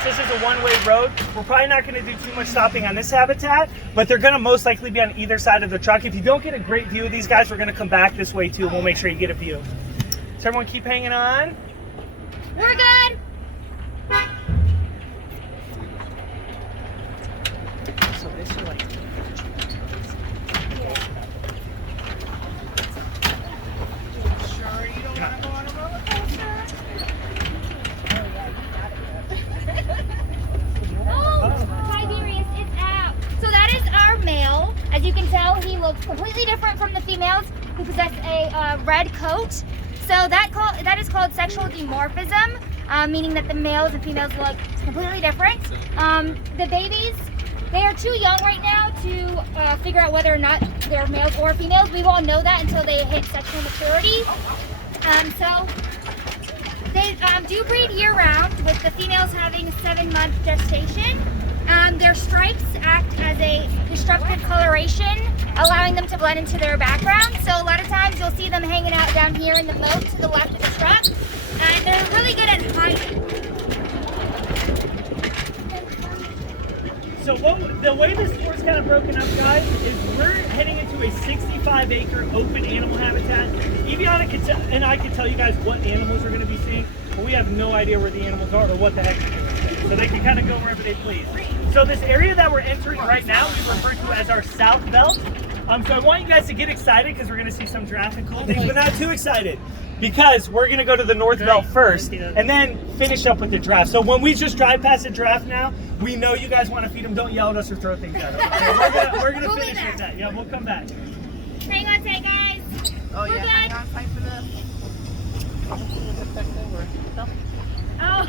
since this is a one-way road, we're probably not going to do too much stopping on this habitat, but they're going to most likely be on either side of the truck. If you don't get a great view of these guys, we're going to come back this way too, and we'll make sure you get a view. So everyone keep hanging on. We're good. So this is like... Tiberius is out. So that is our male. As you can tell, he looks completely different from the females who possess a red coat. So that is called sexual dimorphism, meaning that the males and females look completely different. The babies, they are too young right now to figure out whether or not they're males or females. We won't know that until they hit sexual maturity. So they do breed year-round, with the females having a 7-month gestation. Their stripes act as a disruptive coloration, allowing them to blend into their background. So a lot of times you'll see them hanging out down here in the moat to the left of the truck, and they're really good at hiding. So the way this tour is kind of broken up, guys, is we're heading into a 65-acre open animal habitat. Eviana and I can tell you guys what animals we're going to be seeing, but we have no idea where the animals are or what the heck they're going to see. So they can kind of go wherever they please. So this area that we're entering right now, we refer to as our South Belt. So I want you guys to get excited because we're going to see some giraffe and cool things, but not too excited, because we're going to go to the North Belt first and then finish up with the giraffe. So when we just drive past the giraffe now, we know you guys want to feed them. Don't yell at us or throw things at us. Okay, we're gonna finish with that. Yeah, we'll come back. Hang on tight, guys. Oh yeah, hang on tight for this. Oh,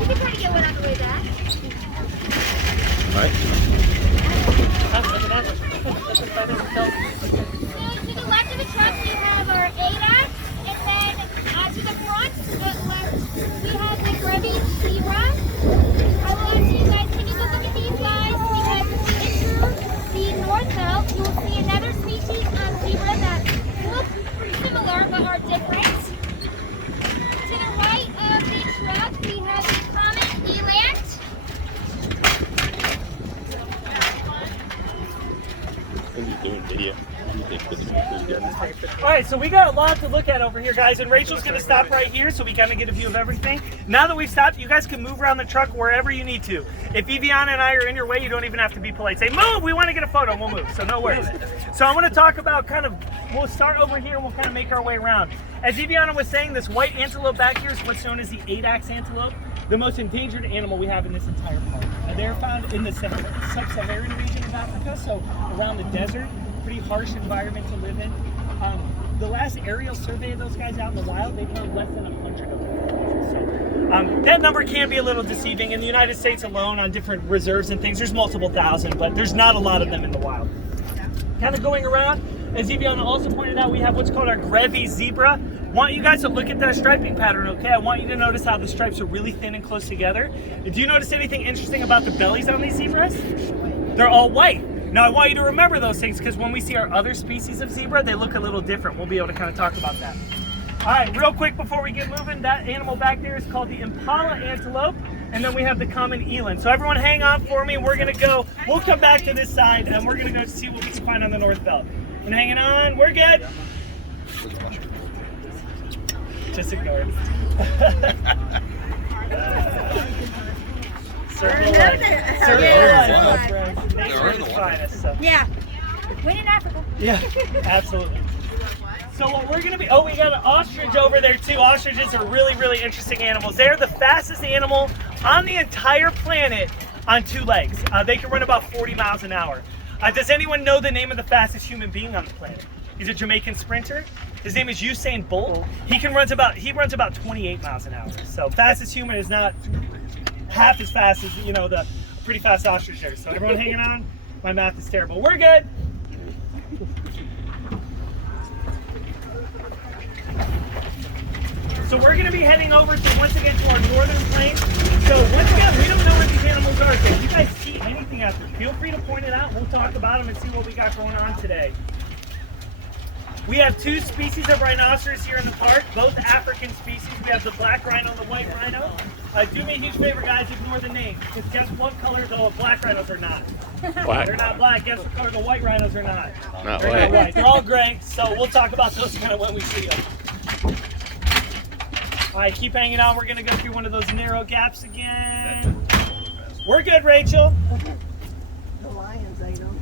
we can try to get one on the way back. Right. So to the left of the truck, we have our ADAS, and then to the front, we have the Gardens zebra. I will ask you guys, can you go look at these guys? Because if you enter the North Belt, you will see another species of zebra that look similar but are different. To the right of the truck, we have the common eland. All right, so we got a lot to look at over here, guys, and Rachel's going to stop right here so we kind of get a view of everything. Now that we've stopped, you guys can move around the truck wherever you need to. If Eviana and I are in your way, you don't even have to be polite. Say, move, we want to get a photo, and we'll move, so no worries. So I want to talk about we'll start over here and we'll kind of make our way around. As Eviana was saying, this white antelope back here is what's known as the Axe Antelope, the most endangered animal we have in this entire park. They're found in the sub-Saharan region of Africa, so around the desert. Pretty harsh environment to live in. The last aerial survey of those guys out in the wild, they found less than 100 of them. So that number can be a little deceiving. In the United States alone, on different reserves and things, there's multiple thousand, but there's not a lot of them in the wild. Kind of going around, as Eviana also pointed out, we have what's called our Grevy zebra. Want you guys to look at that striping pattern, okay? I want you to notice how the stripes are really thin and close together. Do you notice anything interesting about the bellies on these zebras? They're all white. Now I want you to remember those things, because when we see our other species of zebra, they look a little different. We'll be able to kind of talk about that. All right, real quick before we get moving, that animal back there is called the Impala Antelope, and then we have the common eland. So everyone hang on for me, we'll come back to this side, and we're gonna go see what we can find on the North Belt. And hanging on, we're good. Just ignore it. Circle life, my friends. Nature is the finest. So. Yeah. Win in Africa. Yeah, absolutely. So what we're going to be, we got an ostrich over there too. Ostriches are really, really interesting animals. They're the fastest animal on the entire planet on 2 legs. They can run about 40 miles an hour. Does anyone know the name of the fastest human being on the planet? He's a Jamaican sprinter. His name is Usain Bolt. He runs about 28 miles an hour. So fastest human is not half as fast as, the pretty fast ostrich there. So everyone hanging on? My math is terrible. We're good. So we're going to be heading over once again to our northern plains. So once again, we don't know where these animals are. So if you guys see anything out there, feel free to point it out. We'll talk about them and see what we got going on today. We have two species of rhinoceros here in the park, both African species. We have the black rhino and the white rhino. Do me a huge favor, guys, ignore the name. Because guess what color the black rhinos are not? Black. They're not black. Guess what color the white rhinos are not? Not They're white. not white. They're all gray, so we'll talk about those kind of when we see them. All right, keep hanging on. We're going to go through one of those narrow gaps again. We're good, Rachel. The lions ate them.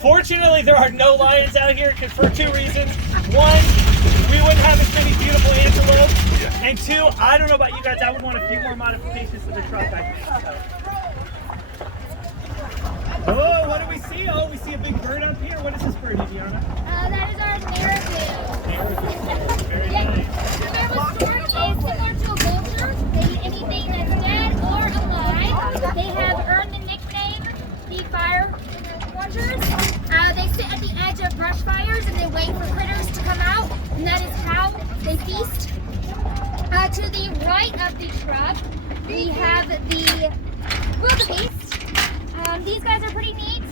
Fortunately, there are no lions out here for two reasons. One, we wouldn't have as many beautiful antelope. And two, I don't know about you guys, I would want a few more modifications to the truck, I think. Oh, what do we see? Oh, we see a big bird up here. What is this bird, Viviana? That is our marabou. Very Yeah. nice. The marabou stork is similar to a vulture. They eat anything that's dead or alive. They have earned the nickname the fire watchers. They sit at the edge of brush fires and they wait for critters to come out, and that is how they feast. To the right of the truck, we have the wildebeest. These guys are pretty neat.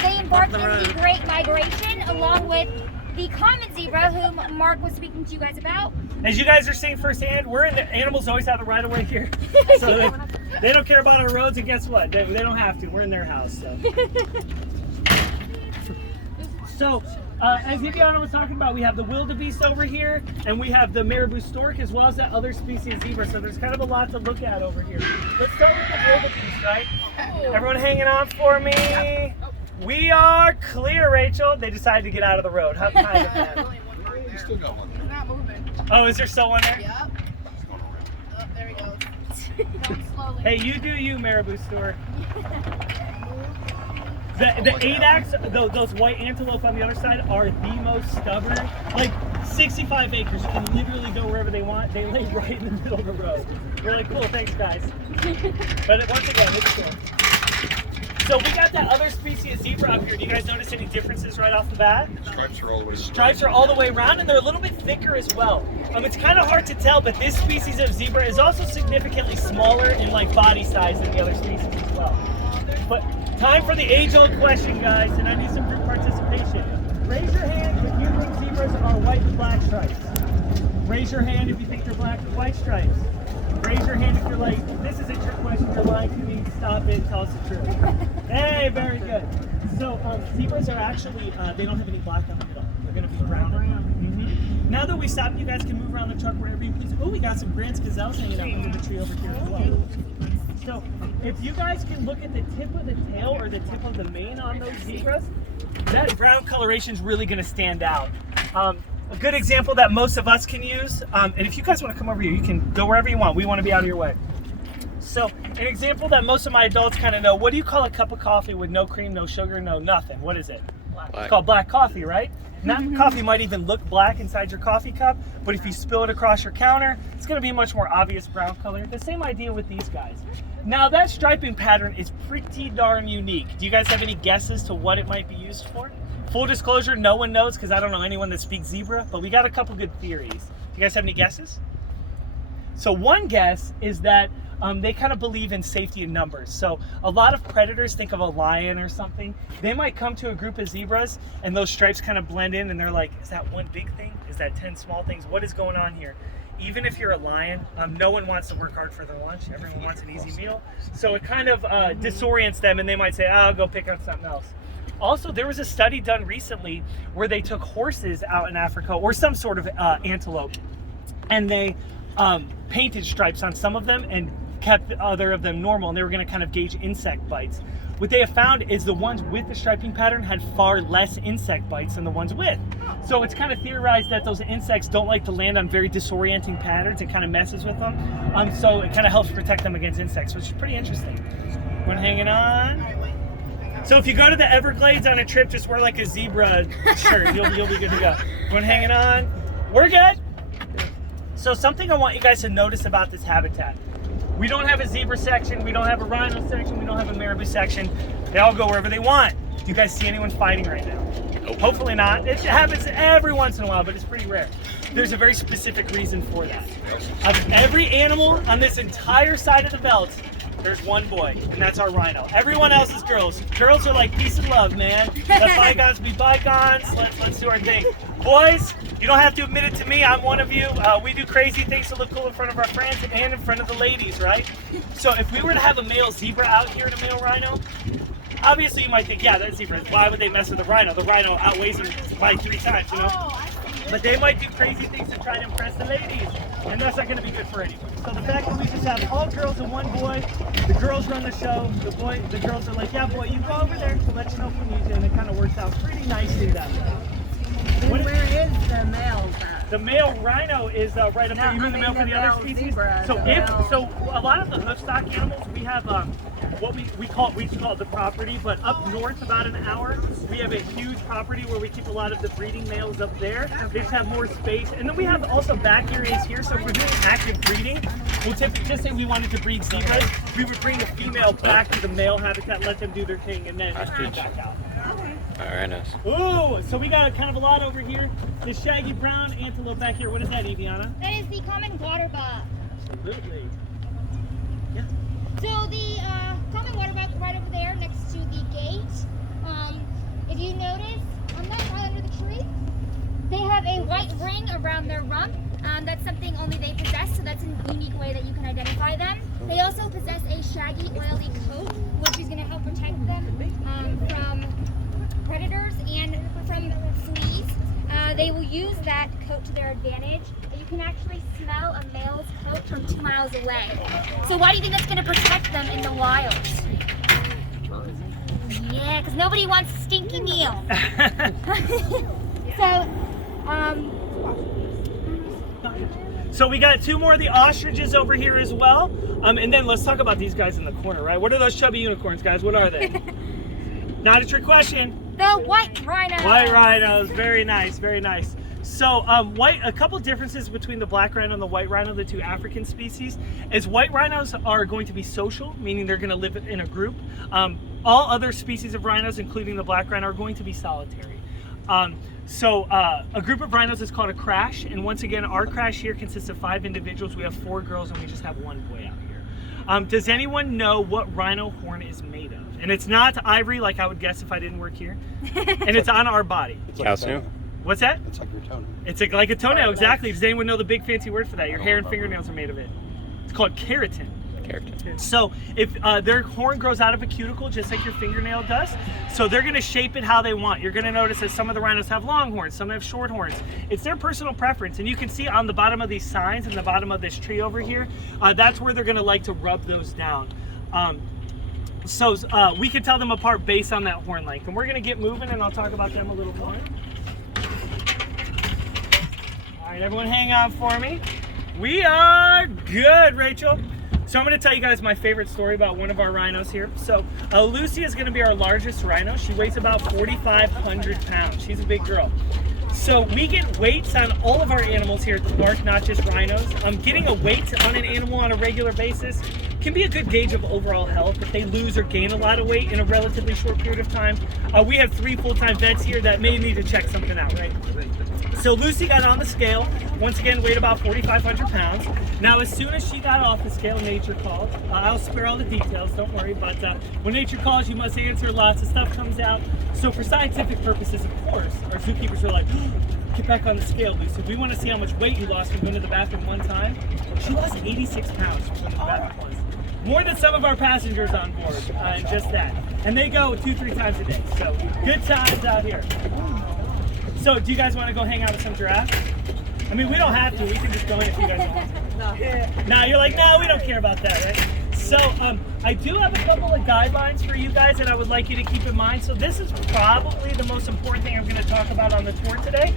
They embarked in the Great Migration along with the common zebra, whom Mark was speaking to you guys about. As you guys are seeing firsthand, we're in the animals always have the right of way here. So they don't care about our roads, and guess what? They don't have to. We're in their house. So, as Viviana was talking about, we have the wildebeest over here, and we have the marabou stork, as well as that other species zebra. So there's kind of a lot to look at over here. Let's start with the wildebeest, right? Everyone hanging on for me. We are clear, Rachel. They decided to get out of the road. How kind of them. You still got one. He's not moving. Oh, is there still one there? Yep. Oh, there he goes. Going slowly. Hey, you do you, marabou stork. The 8 those white antelope on the other side are the most stubborn. Like 65 acres, you can literally go wherever they want. They lay right in the middle of the road. We're like, cool, thanks guys. But once again, it's cool. So we got that other species of zebra up here. Do you guys notice any differences right off the bat? Stripes are all the way. Stripes are all the way around, and they're a little bit thicker as well. It's kind of hard to tell, but this species of zebra is also significantly smaller in like body size than the other species as well. But time for the age-old question, guys, and I need some group participation. Raise your hand if you think zebras are white and black stripes. Raise your hand if you think they're black and white stripes. Raise your hand if you're like, this is a trick question, you're lying to me, stop it, tell us the truth. Hey, very good. So zebras are actually, they don't have any black on them at all. They're going to be brown. Now that we stopped, you guys can move around the truck wherever you please. Oh, we got some Grant's gazelles hanging out under the tree over here as well. So if you guys can look at the tip of the tail or the tip of the mane on those zebras, that brown coloration is really going to stand out. A good example that most of us can use, and if you guys want to come over here, you can go wherever you want. We want to be out of your way. So an example that most of my adults kind of know, what do you call a cup of coffee with no cream, no sugar, no nothing? What is it? Black. It's called black coffee, right? That coffee might even look black inside your coffee cup, but if you spill it across your counter, it's going to be a much more obvious brown color. The same idea with these guys. Now that striping pattern is pretty darn unique. Do you guys have any guesses to what it might be used for? Full disclosure, no one knows because I don't know anyone that speaks zebra, but we got a couple good theories. Do you guys have any guesses? So one guess is that they kind of believe in safety in numbers. So a lot of predators think of a lion or something. They might come to a group of zebras and those stripes kind of blend in and they're like, is that one big thing? Is that 10 small things? What is going on here? Even if you're a lion, no one wants to work hard for their lunch. Everyone wants an easy meal. So it kind of disorients them and they might say, I'll go pick up something else. Also, there was a study done recently where they took horses out in Africa or some sort of antelope and they painted stripes on some of them and kept the other of them normal, and they were going to kind of gauge insect bites. What they have found is the ones with the striping pattern had far less insect bites than the ones with. So it's kind of theorized that those insects don't like to land on very disorienting patterns. It kind of messes with them. So it kind of helps protect them against insects, which is pretty interesting. We're hanging on. So if you go to the Everglades on a trip, just wear like a zebra shirt. You'll be good to go. We're hanging on. We're good. So something I want you guys to notice about this habitat. We don't have a zebra section, we don't have a rhino section, we don't have a marabou section. They all go wherever they want. Do you guys see anyone fighting right now? Nope. Hopefully not. It happens every once in a while, but it's pretty rare. There's a very specific reason for that. Of every animal on this entire side of the belt, There's one boy, and that's our Rhino. Everyone else is girls. Girls are like peace and love, man. Let bygones be bygones. Let's do our thing. Boys, you don't have to admit it to me. I'm one of you. We do crazy things to look cool in front of our friends and in front of the ladies, right? So if we were to have a male zebra out here and a male rhino, obviously you might think, yeah, that's zebra. Why would they mess with the rhino? The rhino outweighs them by 3 times, you know? But they might do crazy things to try to impress the ladies, and that's not going to be good for anyone. So the fact that we just have all girls and one boy, the girls run the show, the girls are like, yeah, boy, you go over there to let you know if we need you, and it kind of works out pretty nicely that way. And where is the male at? The male rhino is right up there. You mean the male for the other species? Zebra, So a lot of the hoofstock animals, we have what we call it the property, but up north about an hour, we have a huge property where we keep a lot of the breeding males up there. They just have more space. And then we have also back areas here, so if we're doing active breeding, we'll typically just say we wanted to breed zebras, we would bring the female back to the male habitat, let them do their thing, and then breed back out. Alright, nice. Ooh, so we got kind of a lot over here. This shaggy brown antelope back here, what is that, Eviana? That is the common water buck. Absolutely. Yeah. So the common water buck right over there next to the gate. If you notice, on that side under the tree, they have a white ring around their rump. That's something only they possess, so that's a unique way that you can identify them. They also possess a shaggy, oily coat, which is going to help protect them from predators and from fleas. They will use that coat to their advantage. You can actually smell a male's coat from 2 miles away. So why do you think that's going to protect them in the wild? Yeah, because nobody wants a stinky meal. So we got 2 more of the ostriches over here as well. And then let's talk about these guys in the corner, right? What are those chubby unicorns, guys? What are they? Not a trick question. The white rhinos. White rhinos, very nice, very nice. So a couple differences between the black rhino and the white rhino, the 2 African species, is white rhinos are going to be social, meaning they're going to live in a group. All other species of rhinos, including the black rhino, are going to be solitary. A group of rhinos is called a crash, and once again, our crash here consists of 5 individuals. We have 4 girls, and we just have 1 boy out here. Does anyone know what rhino horn is made of? And it's not ivory, like I would guess if I didn't work here. And it's on our body. Calcium? What's that? It's like your toenail. It's like a toenail, exactly. Does anyone know the big fancy word for that? Your hair and fingernails are made of it. It's called keratin. Keratin. So if their horn grows out of a cuticle, just like your fingernail does, so they're going to shape it how they want. You're going to notice that some of the rhinos have long horns, some have short horns. It's their personal preference, and you can see on the bottom of these signs and the bottom of this tree over here, that's where they're going to like to rub those down. So we can tell them apart based on that horn length, and we're going to get moving, and I'll talk about them a little more. All right, everyone hang on for me. We are good, Rachel. So I'm going to tell you guys my favorite story about one of our rhinos here. So Lucy is going to be our largest rhino. She weighs about 4,500 pounds. She's a big girl. So we get weights on all of our animals here at the park, not just rhinos. Getting a weight on an animal on a regular basis can be a good gauge of overall health if they lose or gain a lot of weight in a relatively short period of time. We have 3 full-time vets here that may need to check something out, right? So Lucy got on the scale, once again weighed about 4,500 pounds. Now as soon as she got off the scale, nature called. I'll spare all the details, don't worry, but when nature calls you must answer, lots of stuff comes out. So for scientific purposes, of course, our zookeepers are like, get back on the scale, Lucy. We want to see how much weight you lost from going to the bathroom one time. She lost 86 pounds from going to the bathroom once. More than some of our passengers on board, and just that. And they go 2-3 times a day, so good times out here. So do you guys want to go hang out with some giraffes? I mean, we don't have to. We can just go in if you guys want. No. Nah, you're like, no, we don't care about that, right? So I do have a couple of guidelines for you guys that I would like you to keep in mind. So this is probably the most important thing I'm going to talk about on the tour today.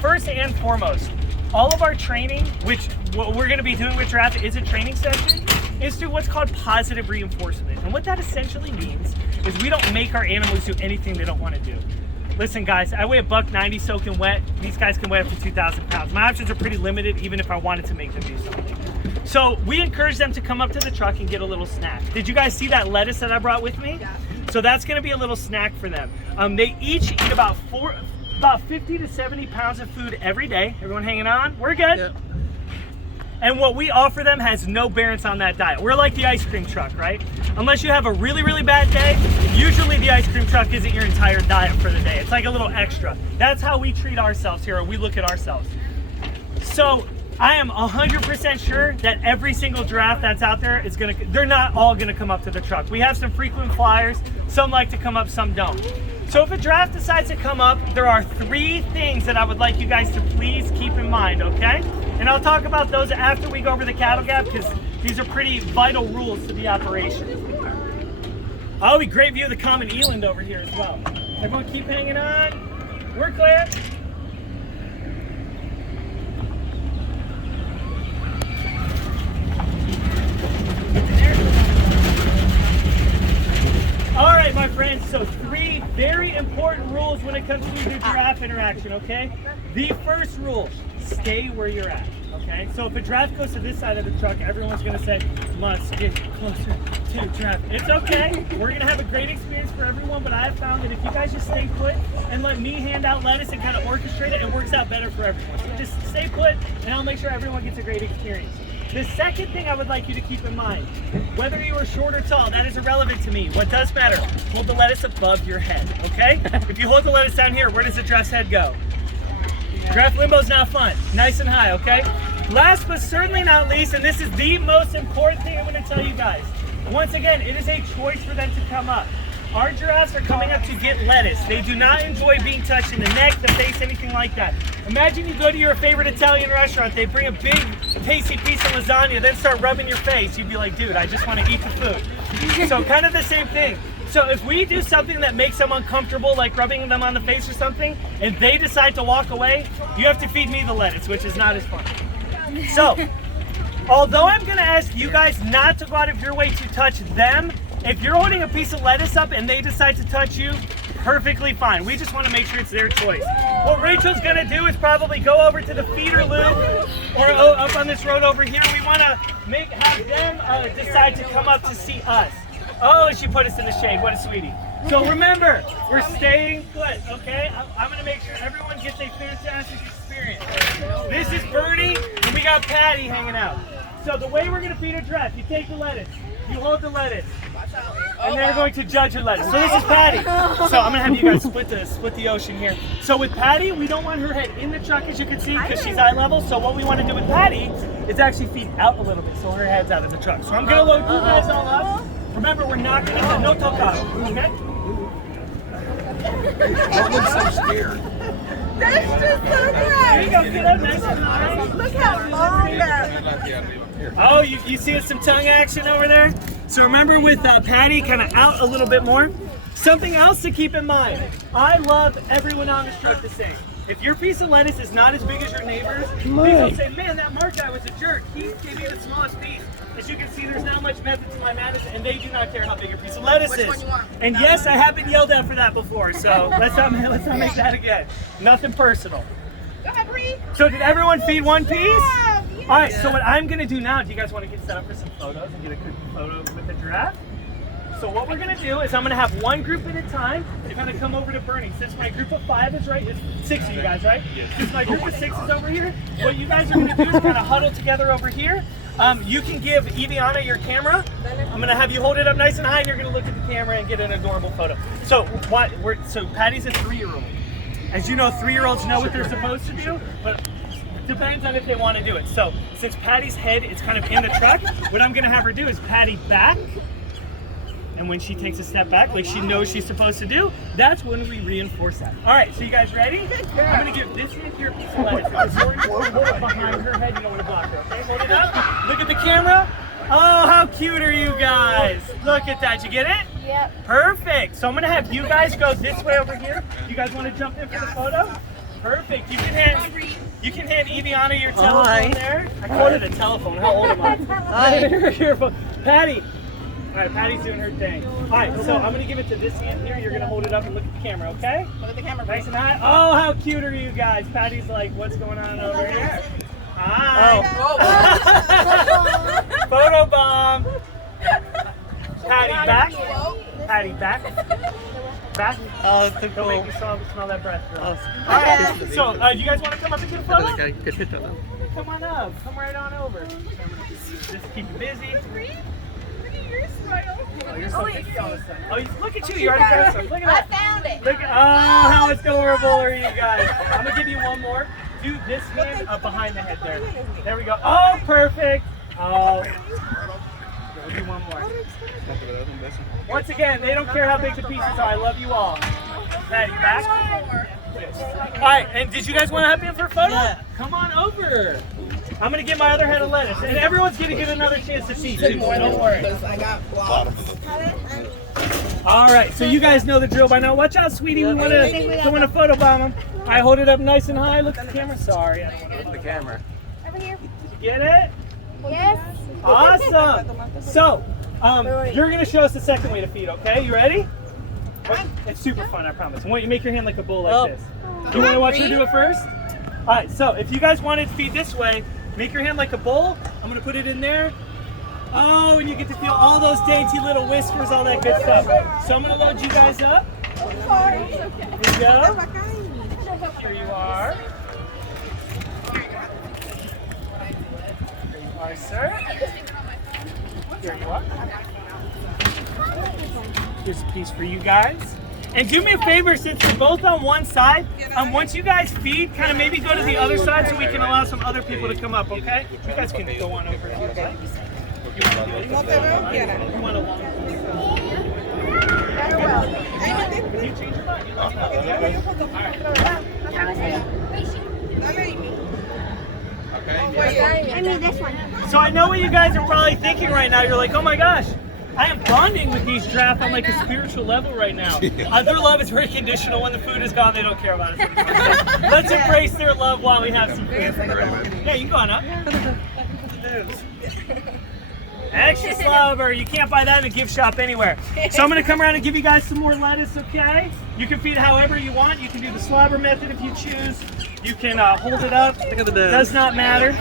First and foremost, all of our training, which what we're going to be doing with giraffe is a training session, is through what's called positive reinforcement. And what that essentially means is we don't make our animals do anything they don't want to do. Listen guys, I weigh $190 soaking wet. These guys can weigh up to 2,000 pounds. My options are pretty limited even if I wanted to make them do something. So we encourage them to come up to the truck and get a little snack. Did you guys see that lettuce that I brought with me? Yeah. So that's gonna be a little snack for them. They each eat about 50 to 70 pounds of food every day. Everyone hanging on? We're good? Yep. And what we offer them has no bearance on that diet. We're like the ice cream truck, right? Unless you have a really, really bad day, usually the ice cream truck isn't your entire diet for the day. It's like a little extra. That's how we treat ourselves here, or we look at ourselves. So I am 100% sure that every single giraffe that's out there is they're not all gonna come up to the truck. We have some frequent flyers. Some like to come up, some don't. So if a giraffe decides to come up, there are 3 things that I would like you guys to please keep in mind, okay? And I'll talk about those after we go over the cattle gap, because these are pretty vital rules to the operation. Oh, a great view of the common eland over here as well. Everyone keep hanging on. We're clear. All right, my friends, so 3 very important rules when it comes to the giraffe interaction, okay? The first rule, stay where you're at, okay? So if a giraffe goes to this side of the truck, everyone's gonna say, must get closer to giraffe. It's okay, we're gonna have a great experience for everyone, but I have found that if you guys just stay put and let me hand out lettuce and kind of orchestrate it, it works out better for everyone. So just stay put and I'll make sure everyone gets a great experience. The second thing I would like you to keep in mind, whether you are short or tall, that is irrelevant to me. What does matter, hold the lettuce above your head, okay? If you hold the lettuce down here, where does the giraffe's head go? Giraffe limbo's not fun, nice and high, okay? Last but certainly not least, and this is the most important thing I'm gonna tell you guys. Once again, it is a choice for them to come up. Our giraffes are coming up to get lettuce. They do not enjoy being touched in the neck, the face, anything like that. Imagine you go to your favorite Italian restaurant, they bring a big tasty piece of lasagna, then start rubbing your face. You'd be like, dude, I just want to eat the food. So kind of the same thing. So if we do something that makes them uncomfortable, like rubbing them on the face or something, and they decide to walk away, you have to feed me the lettuce, which is not as fun. So, although I'm gonna ask you guys not to go out of your way to touch them, if you're holding a piece of lettuce up and they decide to touch you, perfectly fine. We just want to make sure it's their choice. What Rachel's gonna do is probably go over to the feeder loop or up on this road over here. We want to have them decide to come up to see us. Oh, she put us in the shade. What a sweetie. So remember, we're staying put, okay? I'm gonna make sure everyone gets a fantastic experience. This is Bernie, and we got Patty hanging out. So the way we're gonna feed a giraffe, you take the lettuce, you hold the lettuce, and they're going to judge your lettuce. So this is Patty. So I'm gonna have you guys split the ocean here. So with Patty, we don't want her head in the truck, as you can see, because she's eye level. So what we want to do with Patty is actually feed out a little bit, so her head's out of the truck. So I'm gonna load you guys all up. Remember, we're not gonna no tocado, okay? Don't look so scared. That's just so There you good. go, get up nice and high. Look how long that. Oh, you see some tongue action over there? So remember with Patty kind of out a little bit more. Something else to keep in mind. I love everyone on this truck the same. If your piece of lettuce is not as big as your neighbor's, please don't say, man, that Mark guy was a jerk. He gave me the smallest piece. As you can see, there's not much method to my madness, and they do not care how big your piece of lettuce is. one you want? And yes, I have been yelled at for that before, so let's not make that again. Nothing personal. Go ahead, Bree. So did everyone feed one piece? Yeah. All right, so what I'm gonna do now, do you guys wanna get set up for some photos and get a good photo with the giraffe? So what we're gonna do is I'm gonna have one group at a time. They're gonna come over to Bernie. Since my group of 5 is right, it's 6 of you guys, right? Since my group of 6 is over here, what you guys are gonna do is kind of huddle together over here. You can give Eviana your camera. I'm gonna have you hold it up nice and high, and you're gonna look at the camera and get an adorable photo. So so Patty's a 3-year-old. As you know, 3-year-olds know what they're supposed to do, but it depends on if they want to do it. So since Patty's head is kind of in the truck, what I'm gonna have her do is Patty back. And when she takes a step back, like she knows she's supposed to do, that's when we reinforce that. All right, so you guys ready? I'm gonna give this hand here a piece of lettuce. Hold it behind her head, you don't want to block her, okay? Hold it up, look at the camera. Oh, how cute are you guys? Look at that, you get it? Yep. Perfect, so I'm gonna have you guys go this way over here. You guys wanna jump in for the photo? Perfect, you can hand Eviana your telephone there. I called it a telephone, how old am I? Here, Patty. All right, Patty's doing her thing. All right, so I'm gonna give it to this hand here. You're gonna hold it up and look at the camera, okay? Look at the camera, Nice Bree. and high. Oh, how cute are you guys? Patty's like, what's going on over here? Hi. Photo bomb. Patty back. Patty back. Back. Oh, it's so Don't cool. make me smell that breath, girl. Oh, All right, so you guys want to come up and get a photo? good picture of them. come on up. Come right on over. Just keep you busy. Oh, you're so busy all of a sudden. Oh, look at you. You already got some. Look at that. I found it. Look at, oh, how adorable are you guys? I'm going to give you one more. Do this hand up behind the head there. There we go. Oh, perfect. Oh. We'll do one more. Once again, they don't care how big the pieces are. I love you all. Patty, back. All right, and did you guys want to have me in for a photo? Yeah. Come on over. I'm going to get my other head of lettuce, and everyone's going to get another chance to see too. Don't worry. I got blocks. All right, so you guys know the drill by now. Watch out, sweetie. We want to photobomb them. I hold it up nice and high. Look at the camera. Sorry, I don't want to. The camera. Over here. Get it? Yes. Awesome. So, you're going to show us the second way to feed, okay? You ready? It's super fun, I promise. I want you to make your hand like a bowl like this. You want to watch her do it first? All right, so if you guys wanted to feed this way, make your hand like a bowl. I'm going to put it in there. Oh, and you get to feel all those dainty little whiskers, all that good stuff. So I'm going to load you guys up. Here you go. Here you are. Here you are, sir. Here you are. Here's a piece for you guys. And do me a favor, since you're both on one side, once you guys feed, kind of maybe go to the other side so we can allow some other people to come up, okay? You guys can go on over here, okay? You want a long one? Can you change your mind? You let me know, okay? I mean this one. So I know what you guys are probably thinking right now. You're like, oh my gosh, I am bonding with these giraffe on like a spiritual level right now. Their love is very conditional. When the food is gone, they don't care about us anymore. So let's embrace their love while we have some food. Yeah, you can go on up. Extra slobber. You can't buy that in a gift shop anywhere. So I'm going to come around and give you guys some more lettuce, okay? You can feed however you want. You can do the slobber method if you choose. You can hold it up. Does not matter.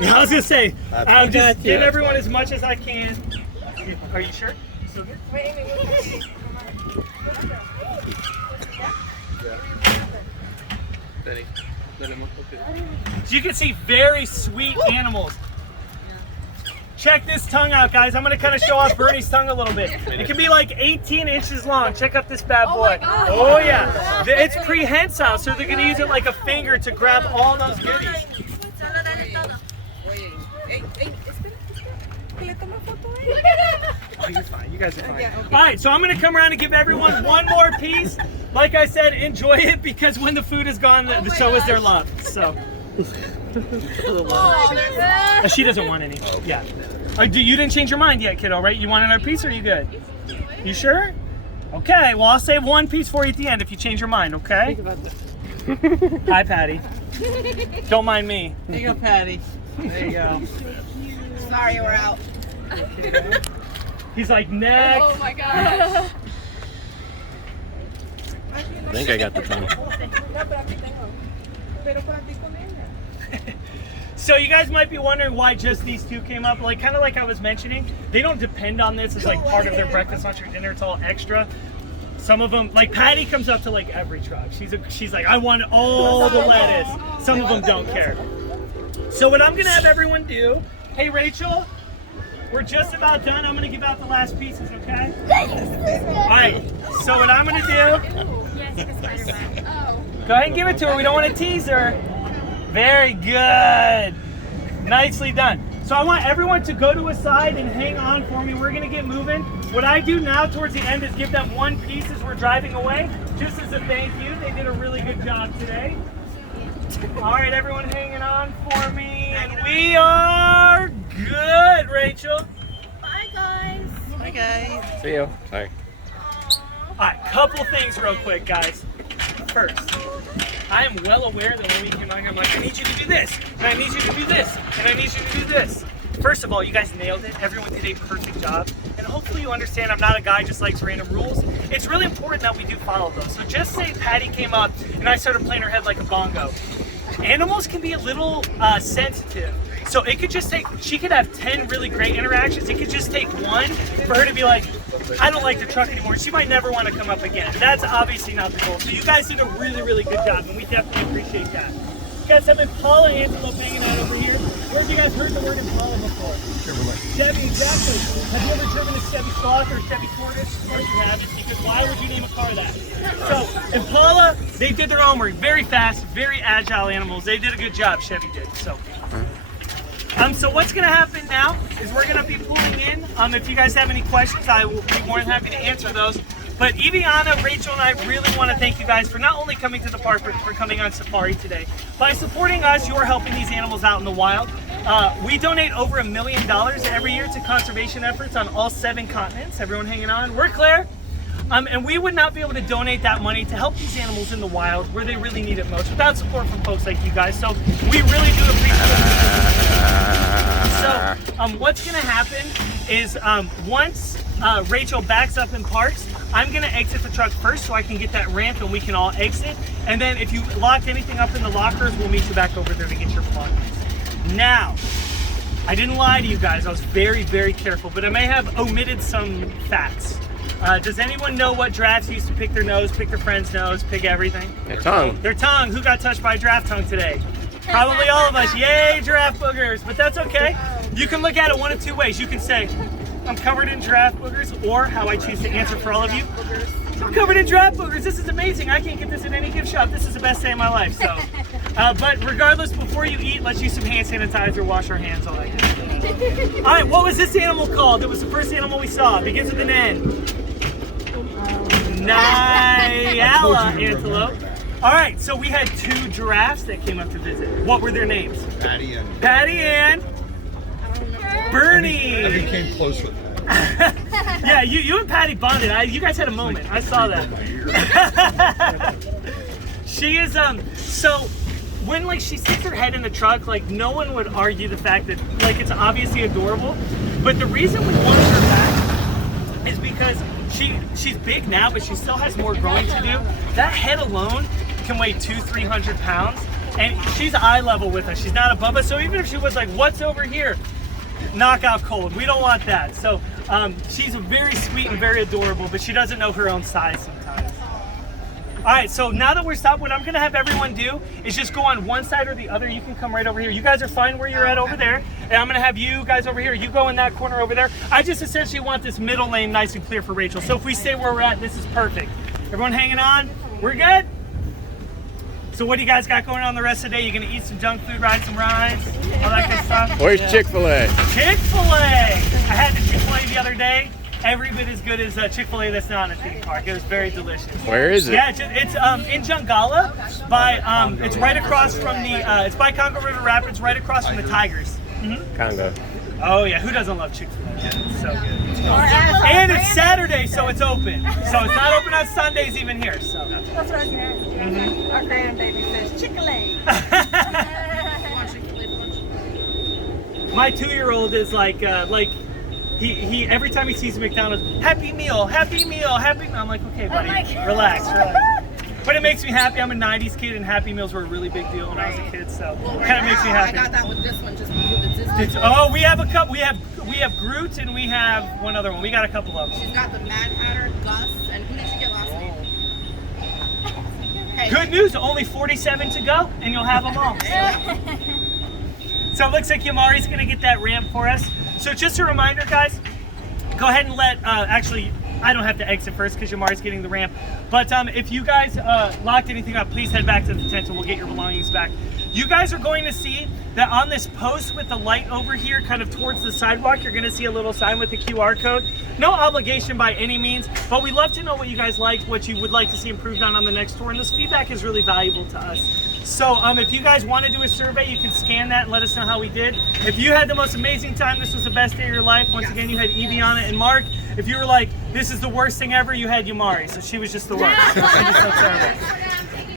I was going to say, I'll just give everyone as much as I can. Are you sure? So good? So you can see very sweet animals. Check this tongue out, guys. I'm going to kind of show off Bernie's tongue a little bit. It can be like 18 inches long. Check out this bad boy. Oh, yeah. It's prehensile, so they're going to use it like a finger to grab all those goodies. Oh, you're fine. You guys are fine. All right, so I'm going to come around and give everyone one more piece. Like I said, enjoy it, because when the food is gone, the show is their love. So. She doesn't want any. Yeah. You didn't change your mind yet, kiddo, right? You want another piece, or are you good? You sure? Okay, well, I'll save one piece for you at the end if you change your mind, okay? Hi, Patty. Don't mind me. There you go, Patty. There you go. Sorry, we're out. He's like, next. Oh my gosh. I think I got the tongue. So you guys might be wondering why just these two came up. Like, kind of like I was mentioning, they don't depend on this as like part of their breakfast, lunch, or dinner. It's all extra. Some of them, like Patty, comes up to like every truck. She's like, I want all the lettuce. Some of them don't care. So what I'm gonna have everyone do, hey Rachel, we're just about done. I'm gonna give out the last pieces, okay? All right. So what I'm gonna do, go ahead and give it to her. We don't want to tease her. Very good. Nicely done. So I want everyone to go to a side and hang on for me. We're gonna get moving. What I do now towards the end is give them one piece as we're driving away, just as a thank you. They did a really good job today. All right, everyone hanging on for me. And we are good, Rachel. Bye, guys. Bye, guys. See you. Sorry. All right, couple things real quick, guys. First, I am well aware that when we came out here, I'm like, I need you to do this, and I need you to do this, and I need you to do this. First of all, you guys nailed it. Everyone did a perfect job. And hopefully you understand I'm not a guy just likes random rules. It's really important that we do follow those. So just say Patty came up and I started playing her head like a bongo. Animals can be a little sensitive. So it could just take, she could have 10 really great interactions. It could just take one for her to be like, I don't like the truck anymore. She might never want to come up again. That's obviously not the goal. So you guys did a really, really good job, and we definitely appreciate that. We got some Impala Antelope hanging out over here. Where have you guys heard the word Impala before? Chevy, exactly. Have you ever driven a Chevy Sloth or a Chevy Tortoise? Of course you haven't, because why would you name a car that? So Impala, they did their homework. Very fast, very agile animals. They did a good job, Chevy did. So what's going to happen now is we're going to be pulling in. If you guys have any questions, I will be more than happy to answer those. But Eviana, Rachel, and I really want to thank you guys for not only coming to the park, but for coming on safari today. By supporting us, you're helping these animals out in the wild. We donate over $1 million every year to conservation efforts on all 7 continents. Everyone hanging on? We're clear. And we would not be able to donate that money to help these animals in the wild where they really need it most without support from folks like you guys. So we really do appreciate it. So what's going to happen is once Rachel backs up and parks, I'm going to exit the truck first so I can get that ramp and we can all exit. And then if you locked anything up in the lockers, we'll meet you back over there to get your belongings. Now, I didn't lie to you guys. I was very, very careful, but I may have omitted some facts. Does anyone know what giraffes used to pick their nose, pick their friend's nose, pick everything? Their tongue. Their tongue. Who got touched by a giraffe tongue today? Probably all of us. Yay, giraffe boogers. But that's okay. You can look at it one of 2 ways. You can say, I'm covered in giraffe boogers, or how I choose to answer for all of you, I'm covered in giraffe boogers. This is amazing. I can't get this in any gift shop. This is the best day of my life. So, but regardless, before you eat, let's use some hand sanitizer, wash our hands, all that good stuff. All right, what was this animal called? It was the first animal we saw. It begins with an N. Impala Antelope. All right, so we had 2 giraffes that came up to visit. What were their names? Patty and Bernie. I became close with them. Yeah, you and Patty bonded. You guys had a moment. I saw that. She is so when like she sticks her head in the truck, like no one would argue the fact that like it's obviously adorable. But the reason we wanted her back is because she's big now, but she still has more growing to do. That head alone can weigh 200-300 pounds, and she's eye level with us. She's not above us. So even if she was like, "What's over here?" Knockout cold. We don't want that. So she's very sweet and very adorable, but she doesn't know her own size sometimes. All right, so now that we're stopped, what I'm gonna have everyone do is just go on one side or the other. You can come right over here. You guys are fine where you're at over there, and I'm gonna have you guys over here. You go in that corner over there. I just essentially want this middle lane nice and clear for Rachel. So if we stay where we're at, this is perfect. Everyone hanging on? We're good? So what do you guys got going on the rest of the day? You gonna eat some junk food, ride some rides, all that good stuff? Where's Chick-fil-A? Chick-fil-A! I had the Chick-fil-A the other day. Every bit as good as Chick-fil-A that's not in a theme park. It was very delicious. Where is it? Yeah, it's in Jungala. By it's right across from the it's by Congo River Rapids, right across from the Tigers. Congo. Oh yeah, who doesn't love Chick-fil-A? It's so good. And it's Saturday, so it's open. So it's not open on Sundays even here. So That's what I was going to ask. Our grandbaby says Chick-fil-A. my 2-year-old is like he every time he sees a McDonald's, Happy Meal, Happy Meal, Happy Meal. I'm like, okay, buddy, relax. But it makes me happy. I'm a 90s kid, and Happy Meals were a really big deal when I was a kid, so it kind of makes me happy. I got that with this one just because it's this one. Oh, we have a couple. We have Groot, and we have one other one. We got a couple of them. She's got the Mad Hatter, Gus, and who did she get last week? Hey. Good news, only 47 to go, and you'll have them all. So it looks like Yamari's gonna get that ramp for us. So just a reminder, guys, go ahead and let, actually, I don't have to exit first because Yamari's getting the ramp. But if you guys locked anything up, please head back to the tent and we'll get your belongings back. You guys are going to see that on this post with the light over here, kind of towards the sidewalk, you're gonna see a little sign with the QR code. No obligation by any means, but we'd love to know what you guys like, what you would like to see improved on the next tour, and this feedback is really valuable to us. So if you guys want to do a survey, you can scan that and let us know how we did. If you had the most amazing time, this was the best day of your life, once again, you had Eviana and Mark. If you were like, this is the worst thing ever, you had Yamari, so she was just the worst. So she was so terrible.